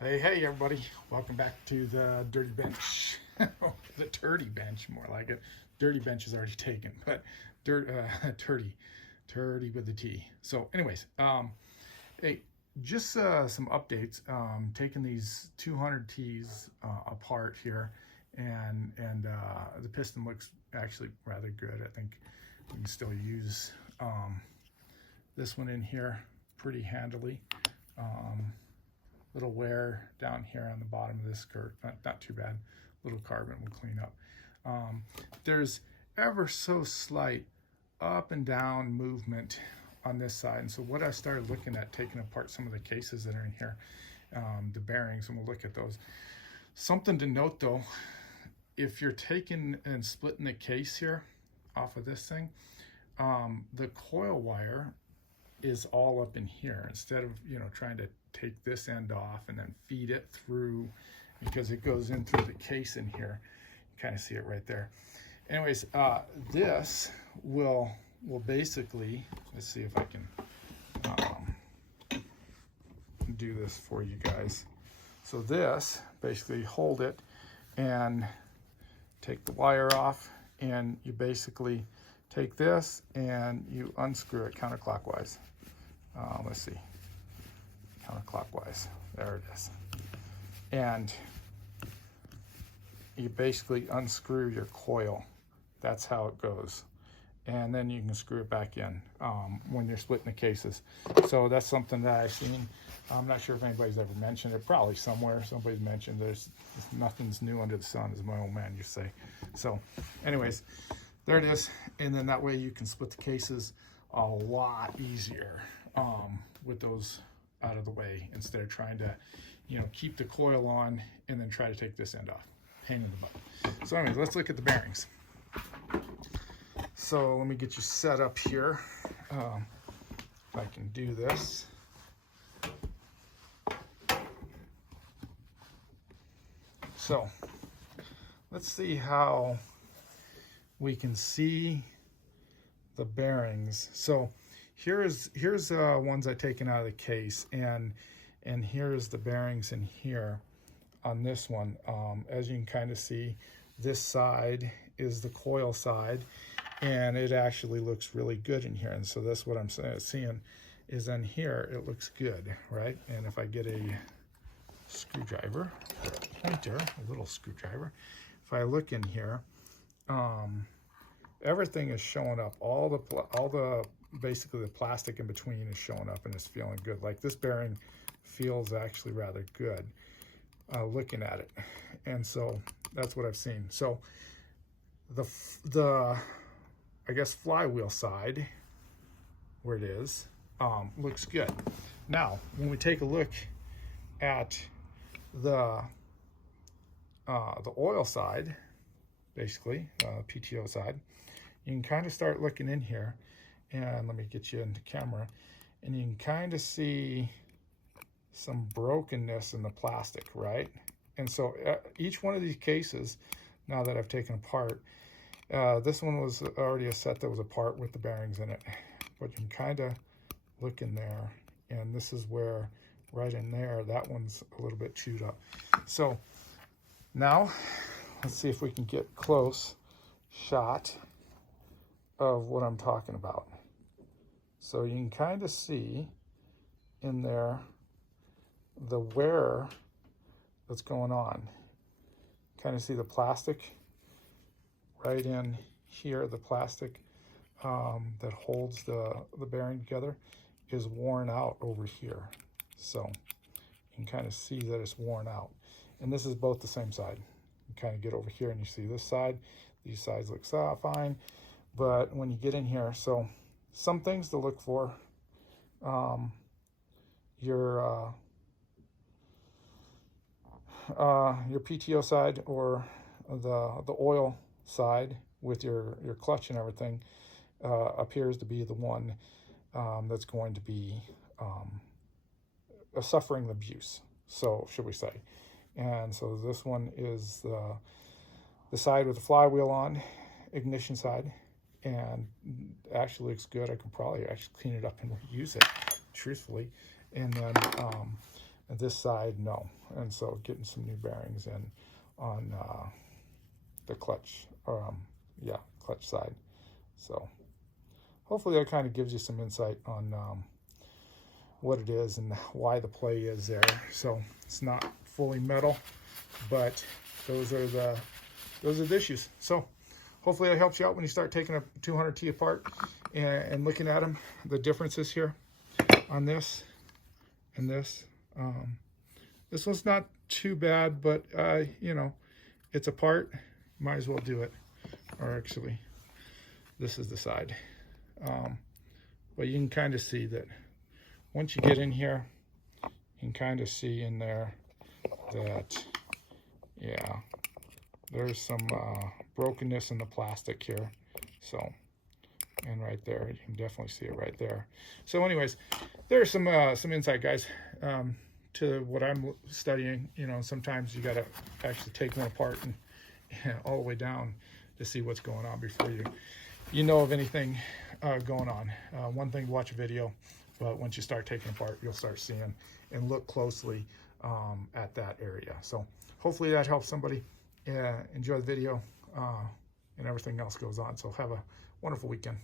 Hey everybody, welcome back to the dirty bench. The turdy bench, more like it. Dirty bench is already taken, but turdy with the T. So anyways, hey, just some updates. Taking these 200 Ts apart here, and the piston looks actually rather good. I think we can still use this one in here pretty handily. Little wear down here on the bottom of this skirt, not too bad. Little carbon will clean up. There's ever so slight up and down movement on this side, and so what I started looking at, taking apart some of the cases that are in here, the bearings, and we'll look at those. Something to note though, if you're taking and splitting the case here off of this thing, the coil wire is all up in here, instead of trying to take this end off and then feed it through, because it goes in through the case in here. You kind of see it right there. Anyways, this will basically, let's see if I can do this for you guys. So this basically, hold it and take the wire off, and you basically take this and you unscrew it counterclockwise. Let's see, counterclockwise, there it is. And you basically unscrew your coil. That's how it goes. And then you can screw it back in when you're splitting the cases. So that's something that I've seen. I'm not sure if anybody's ever mentioned it. Probably somewhere somebody's mentioned. There's nothing's new under the sun, as my old man used to say. So anyways, there it is. And then that way you can split the cases a lot easier with those out of the way, instead of trying to keep the coil on and then try to take this end off. Pain in the butt. So anyways, let's look at the bearings. So let me get you set up here. If I can do this. So let's see how we can see the bearings. So here's ones I've taken out of the case, and here's the bearings in here on this one. As you can kind of see, this side is the coil side, and it actually looks really good in here. And so that's what I'm seeing is in here, it looks good, right? And if I get a screwdriver, or a pointer, a little screwdriver, if I look in here, everything is showing up. All the basically the plastic in between is showing up and is feeling good. Like this bearing feels actually rather good looking at it. And so that's what I've seen. So the I guess flywheel side, where it is, looks good. Now when we take a look at the oil side, basically PTO side, you can kind of start looking in here, and let me get you into camera, and you can kind of see some brokenness in the plastic, right? And so each one of these cases, now that I've taken apart, this one was already a set that was apart with the bearings in it, but you can kind of look in there, and this is where, right in there, that one's a little bit chewed up. So now let's see if we can get close shot of what I'm talking about. So you can kind of see in there the wear that's going on. Kind of see the plastic right in here. The plastic that holds the bearing together is worn out over here. So you can kind of see that it's worn out. And this is both the same side. You kind of get over here and you see this side. These sides look fine. But when you get in here, so some things to look for, your PTO side, or the oil side with your clutch and everything, appears to be the one that's going to be suffering abuse, so should we say. And so this one is the side with the flywheel on, ignition side, and actually looks good. I could probably actually clean it up and reuse it, truthfully. And then and this side, no. And so getting some new bearings in on the clutch, yeah, clutch side. So hopefully that kind of gives you some insight on what it is and why the play is there. So it's not fully metal, but those are the issues. So hopefully that helps you out when you start taking a 200T apart and looking at them, the differences here on this and this. This one's not too bad, but you know, it's apart, might as well do it. Or actually, this is the side. But you can kind of see that once you get in here, you can kind of see in there that, yeah, there's some brokenness in the plastic here. So, and right there, you can definitely see it right there. So anyways, there's some insight, guys, to what I'm studying. You know, sometimes you got to actually take one apart and all the way down to see what's going on before you know of anything going on. One thing to watch a video, but once you start taking apart, you'll start seeing and look closely at that area. So hopefully that helps somebody. Enjoy the video and everything else goes on. So have a wonderful weekend.